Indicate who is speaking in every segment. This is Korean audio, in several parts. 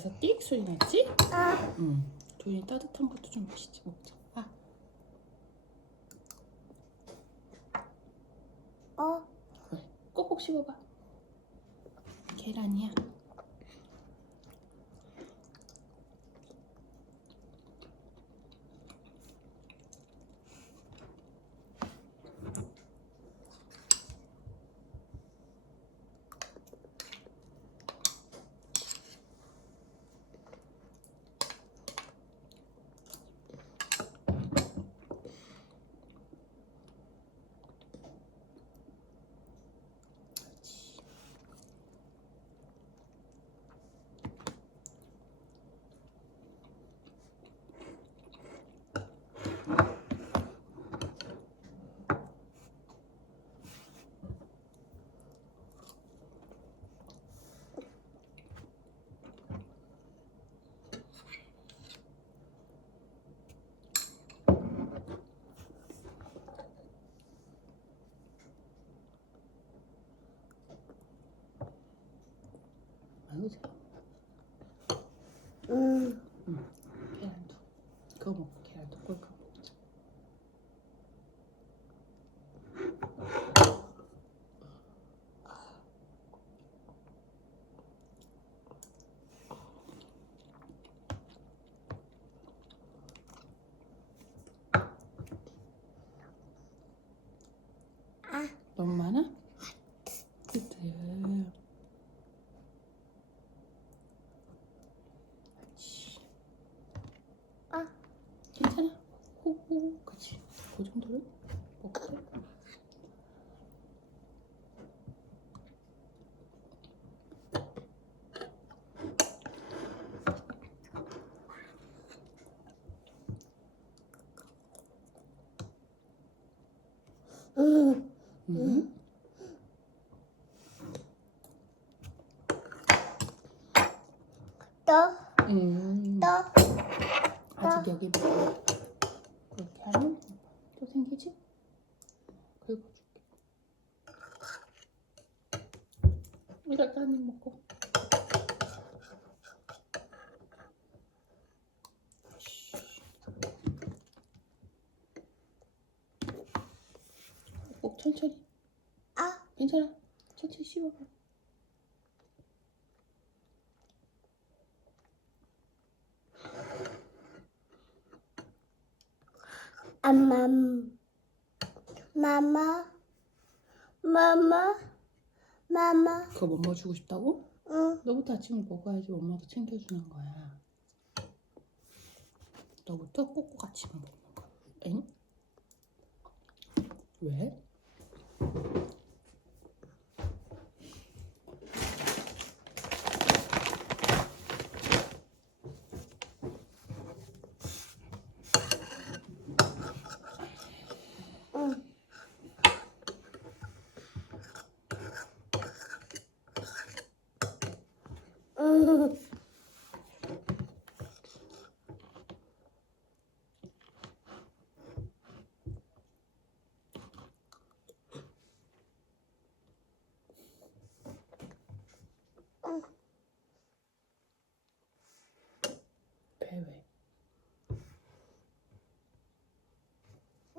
Speaker 1: 배에서 띡 소리 났지?
Speaker 2: 아,
Speaker 1: 응. 도윤이 따뜻한 것도 좀 마시지 먹자. 아,
Speaker 2: 어,
Speaker 1: 왜? 꼭꼭 씹어봐. 계란이야. 잘.
Speaker 2: 음,
Speaker 1: 계란도. 그거 먹고 계란도 꼴깍 먹자.
Speaker 2: 아,
Speaker 1: 너무 많아? 그래. 그렇지.
Speaker 2: 아,
Speaker 1: 괜찮아. 호호. 그치. 그 정도로 먹고.
Speaker 2: 음,
Speaker 1: 음.
Speaker 2: 또,
Speaker 1: 음.
Speaker 2: 또,
Speaker 1: 아직 여기 뭐 그렇게 하면 또 생기지? 긁어줄게. 이렇게 한입 먹고. 꼭 천천히.
Speaker 2: 아,
Speaker 1: 괜찮아. 천천히 씹어봐.
Speaker 2: 엄마, 마마, 마마, 마마,
Speaker 1: 그거 뭐 먹어주고 싶다고?
Speaker 2: 응,
Speaker 1: 너부터 아침을 먹어야지 엄마도 챙겨주는 거야. 너부터 꼭꼭 아침을 먹는 거야. 엥? 왜?
Speaker 2: 응. 응.
Speaker 1: 배 왜?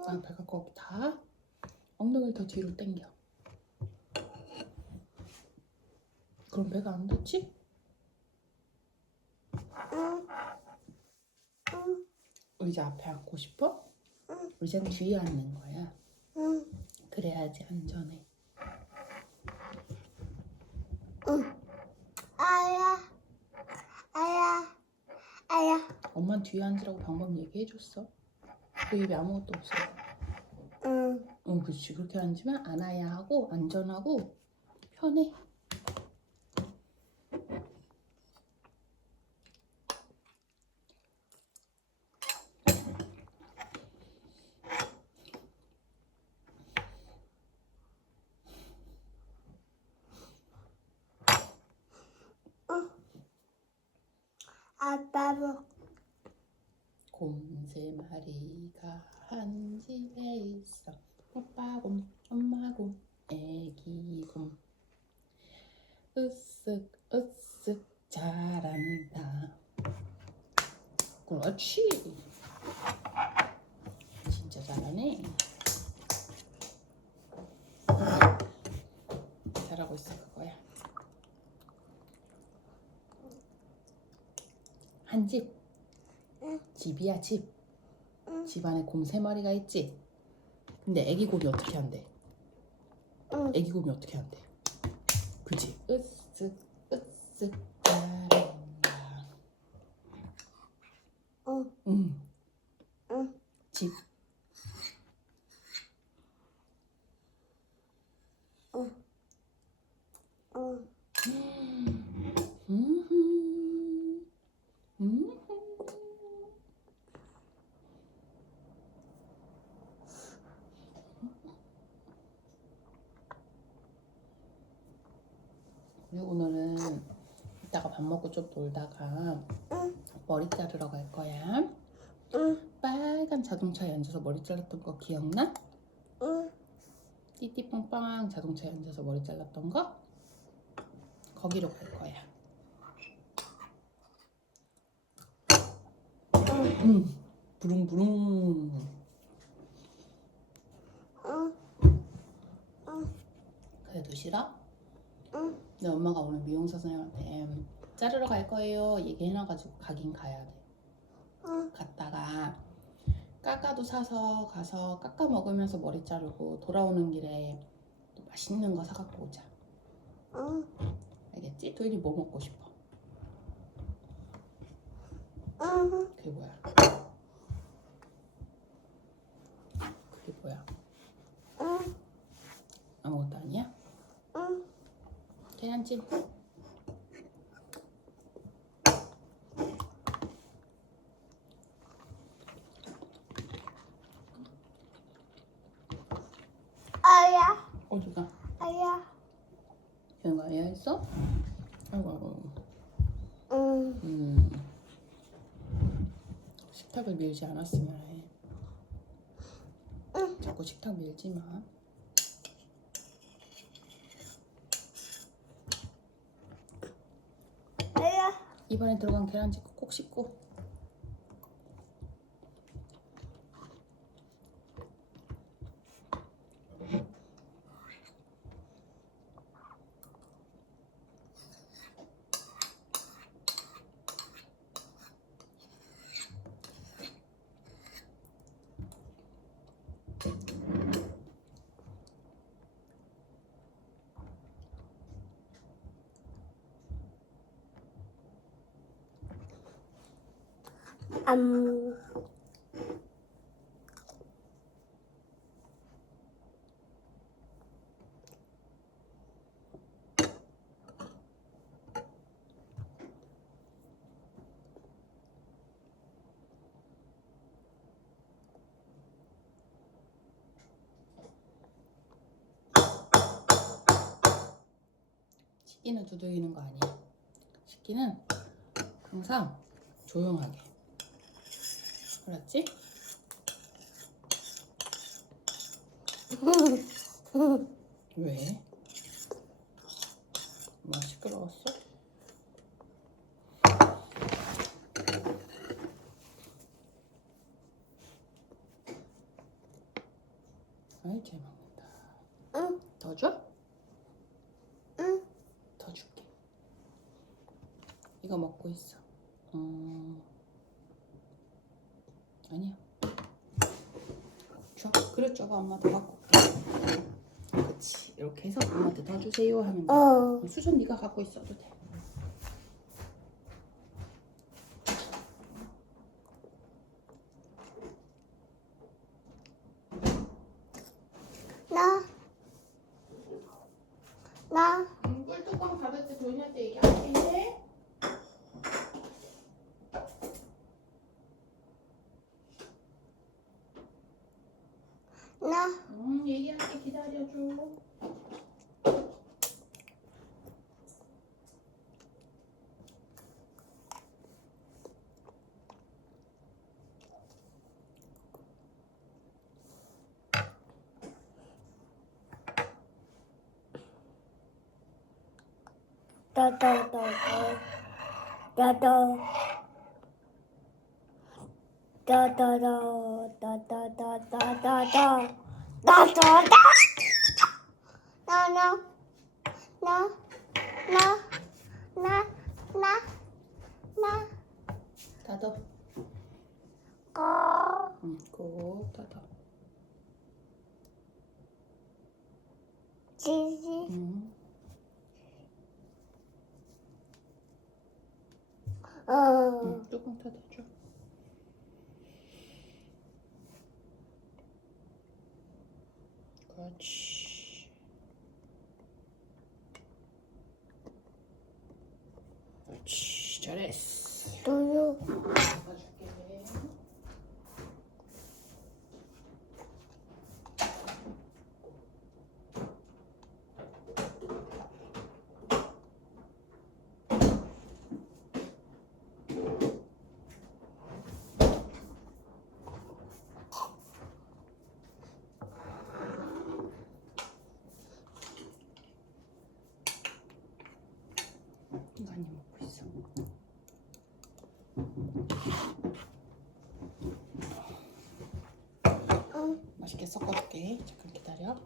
Speaker 1: 아 배가 거기 다? 엉덩이를 더 뒤로 당겨. 그럼 배가 안 닿지?
Speaker 2: 응. 응.
Speaker 1: 의자 앞에 앉고 싶어?
Speaker 2: 응.
Speaker 1: 의자는 뒤에 앉는 거야.
Speaker 2: 응.
Speaker 1: 그래야지 안전해.
Speaker 2: 응. 아야, 아야, 아야.
Speaker 1: 엄마는 뒤에 앉으라고 방법 얘기해줬어. 그 입에 아무것도 없어.
Speaker 2: 응.
Speaker 1: 응, 그렇지. 그렇게 앉으면 안아야 하고 안전하고 편해.
Speaker 2: 아빠 뭐,
Speaker 1: 곰세 마리가 한 집에 있어. 오빠 곰, 엄마 곰, 애기 곰. 으쓱 으쓱 잘한다. 그렇지. 진짜 잘하네. 잘하고 있어 그거야. 한 집.
Speaker 2: 응.
Speaker 1: 집이야 집.
Speaker 2: 응.
Speaker 1: 집 안에 곰 세 마리가 있지. 근데 애기 곰이 어떻게 한대?
Speaker 2: 응.
Speaker 1: 애기 곰이 어떻게 한대? 그치? 으쓱 으쓱.
Speaker 2: 응.
Speaker 1: 응.
Speaker 2: 응.
Speaker 1: 집.
Speaker 2: 응.
Speaker 1: 음흠. 음흠. 우리 오늘은 이따 가좀 놀다가
Speaker 2: 응.
Speaker 1: 머리 자르러 갈 거야.
Speaker 2: 응.
Speaker 1: 빨간 자동차에 앉아서 머리 잘랐던 거 기억나?
Speaker 2: 응.
Speaker 1: 띠띠빵빵 자동차에 앉아서 머리 잘랐던 거? 거기로 갈 거야. 응. 부릉부릉.
Speaker 2: 응.
Speaker 1: 그래도 싫어?
Speaker 2: 응.
Speaker 1: 내 엄마가 오늘 미용사 선생님한테 자르러 갈 거예요 얘기해놔가지고 가긴 가야 돼.
Speaker 2: 응.
Speaker 1: 갔다가 까까도 사서 가서 까까 먹으면서 머리 자르고 돌아오는 길에 또 맛있는 거 사갖고 오자.
Speaker 2: 응.
Speaker 1: 알겠지? 도일이 뭐 먹고 싶어?
Speaker 2: 응.
Speaker 1: 그게 뭐야? 그게 뭐야?
Speaker 2: 응.
Speaker 1: 아무것도 아니야?
Speaker 2: 응.
Speaker 1: 계란찜.
Speaker 2: 아야.
Speaker 1: 어디가?
Speaker 2: 아야.
Speaker 1: 얘가 아야 했어? 아이고 아이고.
Speaker 2: 응.
Speaker 1: 음. 식탁을 밀지 않았으면 해.
Speaker 2: 응.
Speaker 1: 자꾸 식탁 밀지 마.
Speaker 2: 아야.
Speaker 1: 입안에 들어간 계란찜 꼭 씹고.
Speaker 2: 음.
Speaker 1: 식기는 두들기는 거 아니야. 식기는 항상 조용하게. 알았지? 왜? 뭐 시끄러웠어? 아이 잘 먹는다.
Speaker 2: 응.
Speaker 1: 더 줘?
Speaker 2: 응.
Speaker 1: 더 줄게. 이거 먹고 있어. 음. 아니야. 줘. 그릇 줘봐. 엄마 더 갖고. 그치. 이렇게 해서 엄마한테 더 주세요 하면 돼.
Speaker 2: 어.
Speaker 1: 수전 네가 갖고 있어도 돼.
Speaker 2: 나. 나.
Speaker 1: 음, 꿀뚜껑 닫을 때 도인이한테 얘기할게.
Speaker 2: 나.
Speaker 1: 음, 얘기할게. 기다려줘.
Speaker 2: 따다다 따다다다다다 따다다 나나 나나나나나
Speaker 1: 닫아.
Speaker 2: 거
Speaker 1: 응, 꼭 닫아.
Speaker 2: 지지
Speaker 1: 응. 응, 뚜껑 닫아줘. 그렇지. 그렇지. 잘했어.
Speaker 2: 두유
Speaker 1: 잡아줄게. 많이 먹고 있어.
Speaker 2: 응
Speaker 1: 맛있게 섞어줄게. 잠깐 기다려.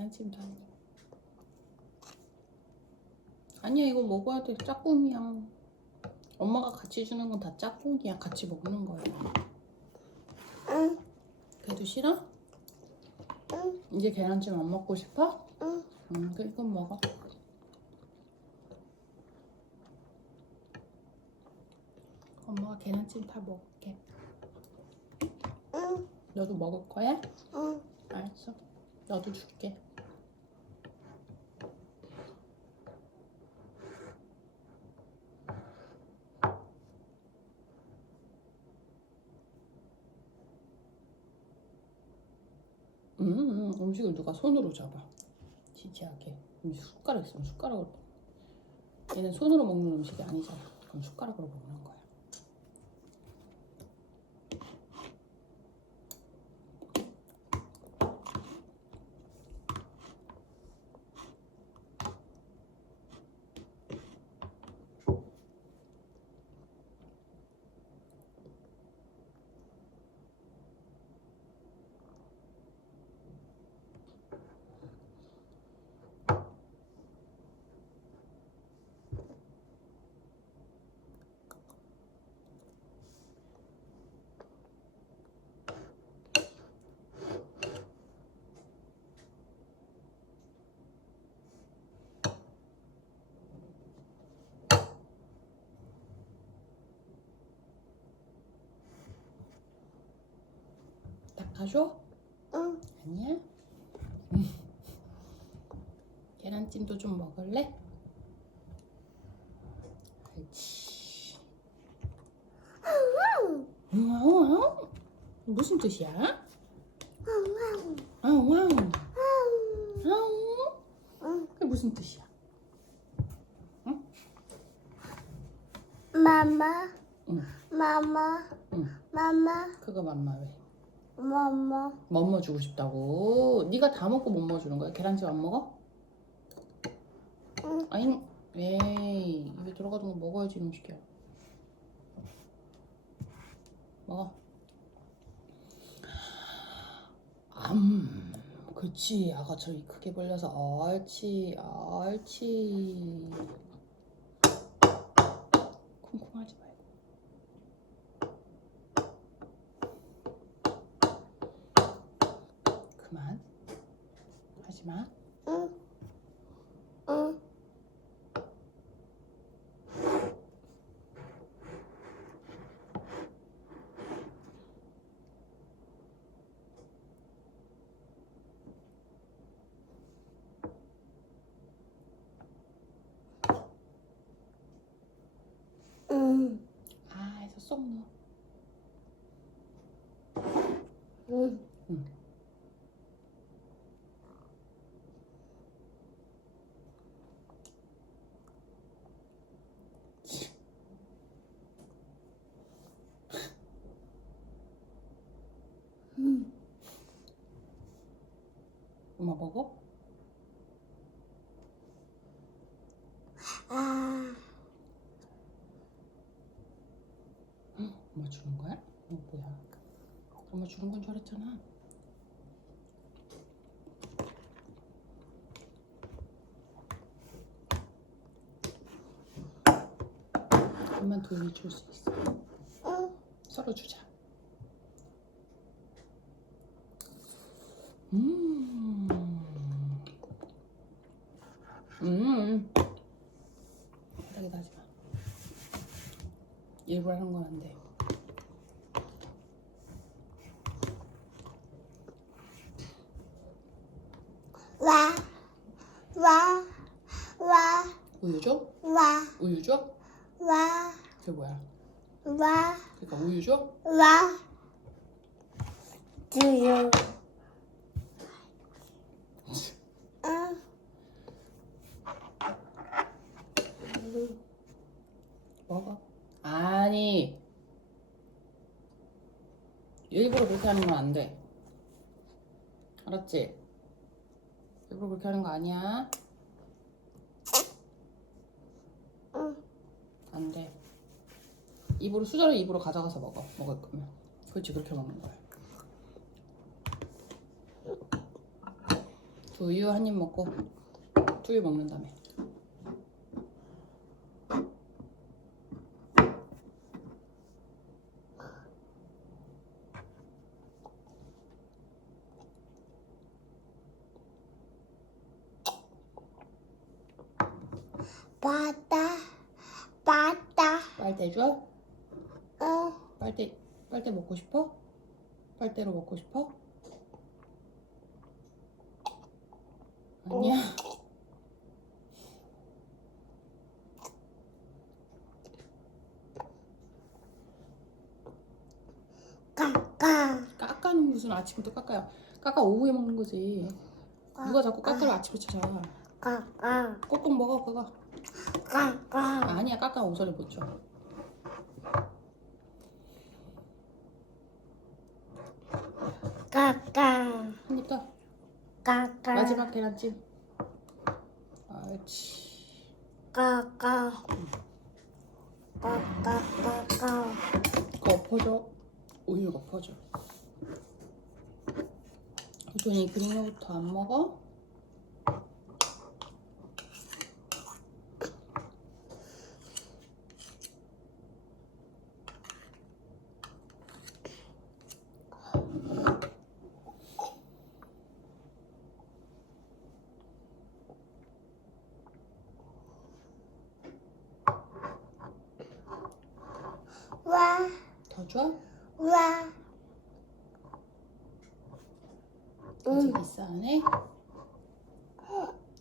Speaker 1: 계란찜도 한 입. 아니야 이거 먹어야 돼 짝꿍이야. 엄마가 같이 주는 건 다 짝꿍이야. 같이 먹는 거야.
Speaker 2: 응,
Speaker 1: 그래도 싫어?
Speaker 2: 응,
Speaker 1: 이제 계란찜 안 먹고 싶어?
Speaker 2: 응.
Speaker 1: 응, 그럼 이건 먹어. 엄마가 계란찜 다 먹을게.
Speaker 2: 응,
Speaker 1: 너도 먹을 거야?
Speaker 2: 응.
Speaker 1: 알았어. 너도 줄게. 음, 음, 음식을 누가 손으로 잡아. 지지하게. 숟가락 있으면 숟가락으로. 얘는 손으로 먹는 음식이 아니잖아. 그럼 숟가락으로 먹는 거야. 닦아줘?
Speaker 2: 응.
Speaker 1: 아니야? 음. 계란찜도 좀 먹을래? 옳지. 와우. 무슨 뜻이야? 와우 와우.
Speaker 2: 응.
Speaker 1: 그게 무슨 뜻이야?
Speaker 2: 마마,
Speaker 1: 응.
Speaker 2: 마마,
Speaker 1: 응.
Speaker 2: 마마,
Speaker 1: 그거 맘마 왜?
Speaker 2: 마마.
Speaker 1: 멈머 주고 싶다고? 네가 다 먹고 멈머 주는 거야? 계란찜 안 먹어?
Speaker 2: 응.
Speaker 1: 아니, 에이 입에 들어가던 거 먹어야지 음식이야. 먹어. 암, 그렇지. 아가처럼 입 크게 벌려서 옳지, 옳지. 쿵쿵하지 말 하지 마. 응. 응. 응. 아, 해서 쏙 넣어. 엄마 먹어?
Speaker 2: 아,
Speaker 1: 엄마 주는 거야? 어 뭐야? 엄마 주는 건 줄 알았잖아. 엄마 돈이 줄 수 있어.
Speaker 2: 응,
Speaker 1: 서로 주자. 음. 음. 바닥에다 하지 마. 일부러 하는 건 안 돼.
Speaker 2: 와, 와, 와,
Speaker 1: 우유 줘?
Speaker 2: 와,
Speaker 1: 우유 줘?
Speaker 2: 와,
Speaker 1: 그게 뭐야?
Speaker 2: 와,
Speaker 1: 줘?
Speaker 2: 와. 주요. 응,
Speaker 1: 먹어. 아니. 일부러 그렇게 하는 건 안 돼. 알았지? 일부러 그렇게 하는 거 아니야.
Speaker 2: 응.
Speaker 1: 안 돼. 입으로 수저를 입으로 가져가서 먹어. 먹을 거면. 그렇지 그렇게 먹는 거야. 두유 한 입 먹고 두유 먹는 다음에.
Speaker 2: 바다, 바다.
Speaker 1: 빨대 줘?
Speaker 2: 응,
Speaker 1: 빨대 빨대 먹고 싶어? 빨대로 먹고 싶어? 아니야.
Speaker 2: 까까,
Speaker 1: 까까는 무슨 아침부터 깎아요? 까까 오후에 먹는 거지. 누가 자꾸 까까를 아침에 찾아?
Speaker 2: 까까,
Speaker 1: 꼭꼭 먹어 그거.
Speaker 2: 까까.
Speaker 1: 아니야 까까 오전에 못 줘.
Speaker 2: 까까,
Speaker 1: 한 입 더.
Speaker 2: 까까,
Speaker 1: 마지막 계란찜. 옳지.
Speaker 2: 까까, 까까, 까까.
Speaker 1: 그거 엎어줘. 우유 엎어줘. 도전이 그릭요부터 안 먹어?
Speaker 2: 와,
Speaker 1: 더 줘?
Speaker 2: 와.
Speaker 1: 아직 있어 안 해?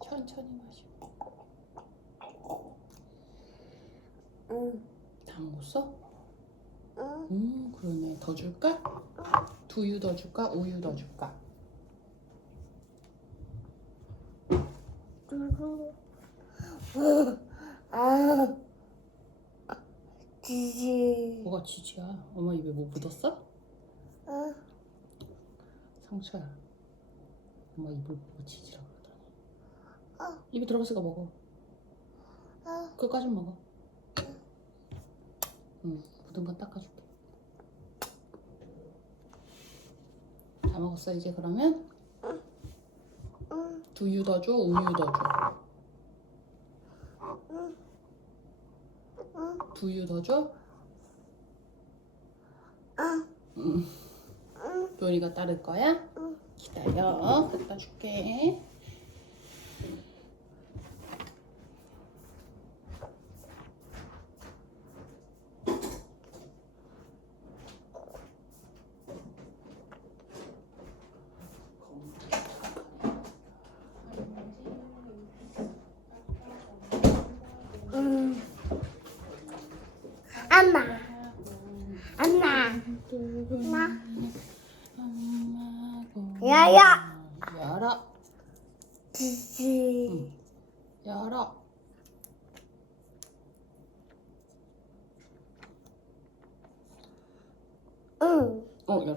Speaker 1: 천천히 마셔.
Speaker 2: 응,
Speaker 1: 써?
Speaker 2: 응.
Speaker 1: 음 그러네. 더 줄까? 두유 더 줄까? 우유 더 줄까?
Speaker 2: 아, 지지.
Speaker 1: 뭐가 지지야? 엄마 입에 뭐 묻었어?
Speaker 2: 응,
Speaker 1: 상처야. 엄마 입을 보고 지지라 그러더니.
Speaker 2: 어.
Speaker 1: 입에 들어갔으니까 먹어.
Speaker 2: 어,
Speaker 1: 그거까진 먹어. 응, 묻은 건 닦아줄게. 다 먹었어 이제 그러면
Speaker 2: 응,
Speaker 1: 두유 더 줘, 우유 더 줘.
Speaker 2: 응,
Speaker 1: 두유 더 줘.
Speaker 2: 응.
Speaker 1: 도리가 따를 거야?
Speaker 2: 응.
Speaker 1: 기다려. 갖다 줄게.
Speaker 2: 응. 엄마, 엄마, 엄마. 야야.
Speaker 1: 열어.
Speaker 2: 지지.
Speaker 1: 열어.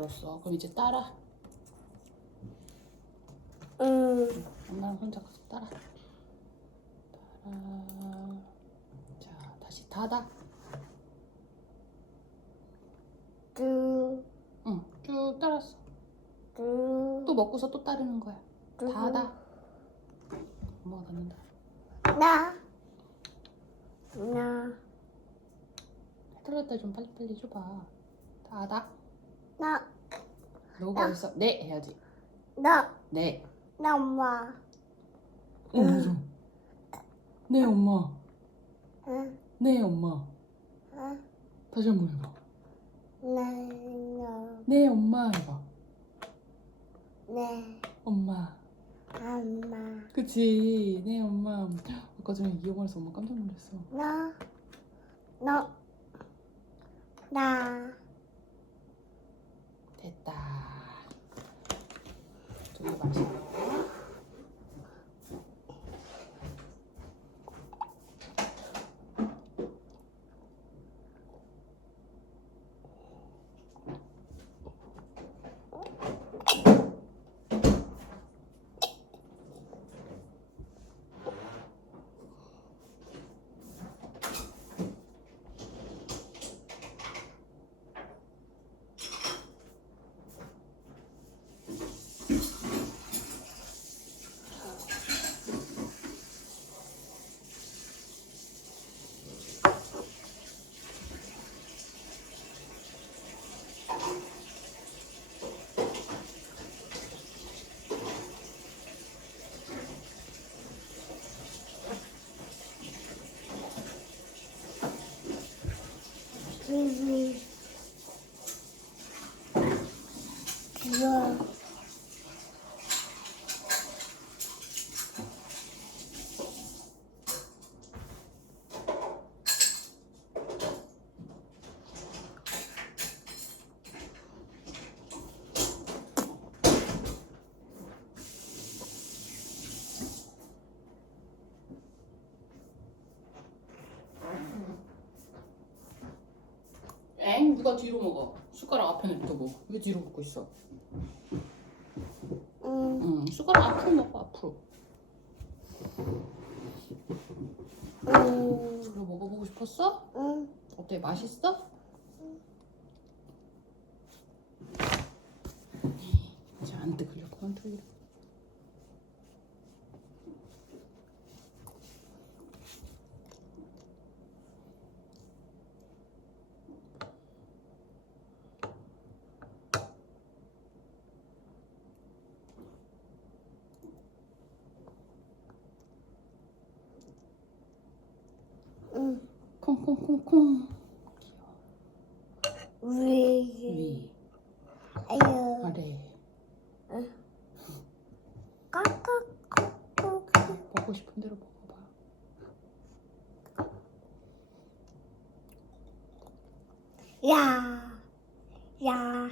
Speaker 2: 응,
Speaker 1: 어, 열었어. 그럼 이제 따라.
Speaker 2: 응. 응.
Speaker 1: 엄마랑 혼자 가서 따라. 따라. 자, 다시 닫아.
Speaker 2: 두,
Speaker 1: 응, 쭉 따랐어.
Speaker 2: 두,
Speaker 1: 또 먹고서 또 따르는 거야.
Speaker 2: 두.
Speaker 1: 닫아. 엄마가 닫는다.
Speaker 2: 나, 나,
Speaker 1: 해달랄 때좀 빨리빨리 줘봐. 닫아.
Speaker 2: 나,
Speaker 1: 너가 어딨어? 네 해야지.
Speaker 2: 나,
Speaker 1: 네.
Speaker 2: 나 엄마.
Speaker 1: 어, 맞아. 네 엄마.
Speaker 2: 응,
Speaker 1: 네 엄마.
Speaker 2: 응,
Speaker 1: 다시 한 번 해봐.
Speaker 2: 나, 나,
Speaker 1: 네 엄마 해봐.
Speaker 2: 네,
Speaker 1: 엄마.
Speaker 2: 엄마.
Speaker 1: 그치. 네 엄마. 아까 전에 이용해서 엄마 깜짝 놀랐어.
Speaker 2: 나, 너, 나,
Speaker 1: 됐다. 마셔.
Speaker 2: 비비. 귀여워.
Speaker 1: 엥? 누가 뒤로 먹어? 숟가락 앞에 냅두고 왜 뒤로 먹고 있어?
Speaker 2: 응,
Speaker 1: 응, 숟가락 앞으로 먹어 앞으로.
Speaker 2: 응,
Speaker 1: 그거 먹어보고 싶었어?
Speaker 2: 응.
Speaker 1: 어때? 맛있어? 이제 안 뜨글려 그만 뜨글려.
Speaker 2: 응.
Speaker 1: 콩콩콩콩.
Speaker 2: 위,
Speaker 1: 위,
Speaker 2: 아유,
Speaker 1: 아래.
Speaker 2: 까까까까.
Speaker 1: 먹고 싶은 대로 먹어봐.
Speaker 2: 야, 야,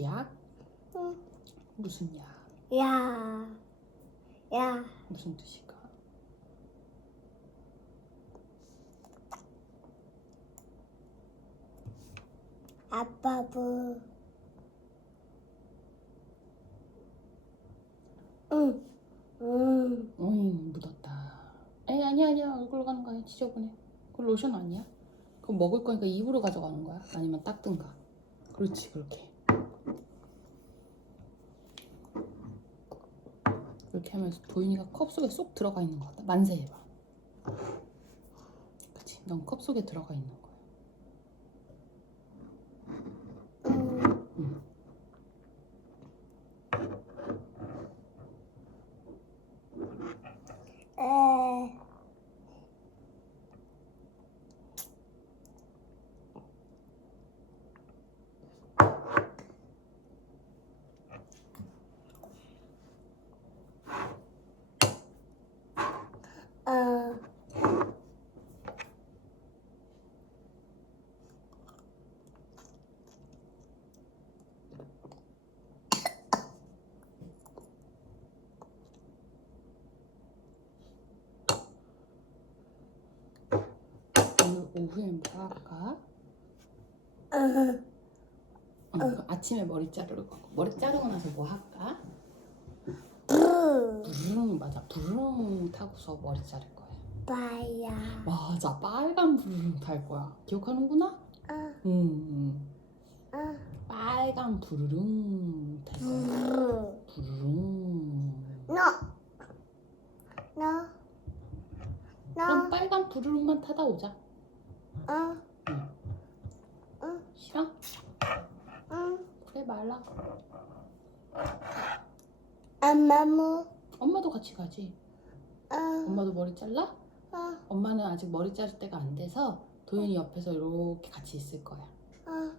Speaker 1: 약?
Speaker 2: 응.
Speaker 1: 무슨 약?
Speaker 2: 야, 야,
Speaker 1: 무슨 뜻일까?
Speaker 2: 아빠부. 응, 응.
Speaker 1: 어잉 묻었다. 에이 아니야 아니야 얼굴로 가는 거 아니야 지저분해. 그거 로션 아니야? 그거 먹을 거니까 입으로 가져가는 거야? 아니면 닦든가. 그렇지 그렇게. 이렇게 하면서 도인이가 컵 속에 쏙 들어가 있는 것 같다. 만세해봐. 그치? 넌 컵 속에 들어가 있는 거야.
Speaker 2: 응. 에, 어,
Speaker 1: 오후에 뭐 할까?
Speaker 2: 응.
Speaker 1: 응, 그럼 아침에 머리 자르고 머리 자르고 나서 뭐 할까?
Speaker 2: 부,
Speaker 1: 부르 부르릉 맞아 부르릉 타고서 머리 자를 거야
Speaker 2: 빠야.
Speaker 1: 맞아 빨간 부르릉 탈 거야 기억하는구나?
Speaker 2: 아,
Speaker 1: 응, 응.
Speaker 2: 아,
Speaker 1: 빨간 부르릉 탈 거야
Speaker 2: 부르릉.
Speaker 1: 부르릉
Speaker 2: 너. 너.
Speaker 1: 그럼
Speaker 2: 너.
Speaker 1: 빨간 부르릉만 타다 오자
Speaker 2: 어.
Speaker 1: 싫어?
Speaker 2: 응.
Speaker 1: 그래 말라
Speaker 2: 엄마무.
Speaker 1: 엄마도 같이 가지
Speaker 2: 어.
Speaker 1: 엄마도 머리 잘라?
Speaker 2: 어.
Speaker 1: 엄마는 아직 머리 자를 때가 안 돼서 도현이 옆에서 이렇게 같이 있을 거야
Speaker 2: 어.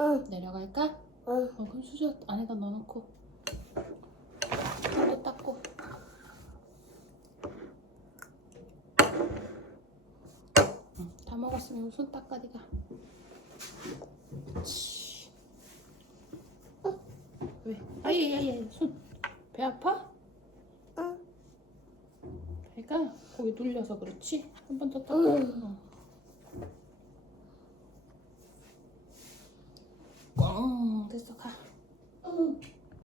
Speaker 2: 응.
Speaker 1: 내려갈까?
Speaker 2: 어.
Speaker 1: 어, 그럼 수저 안에다 넣어놓고 닦았으면 손 닦아디가. 어? 왜? 아예 아예 손. 배 아파?
Speaker 2: 응.
Speaker 1: 배가 거기 눌려서 그렇지. 한 번 더 닦아.
Speaker 2: 어.
Speaker 1: 어. 꽝 됐어 가. 응.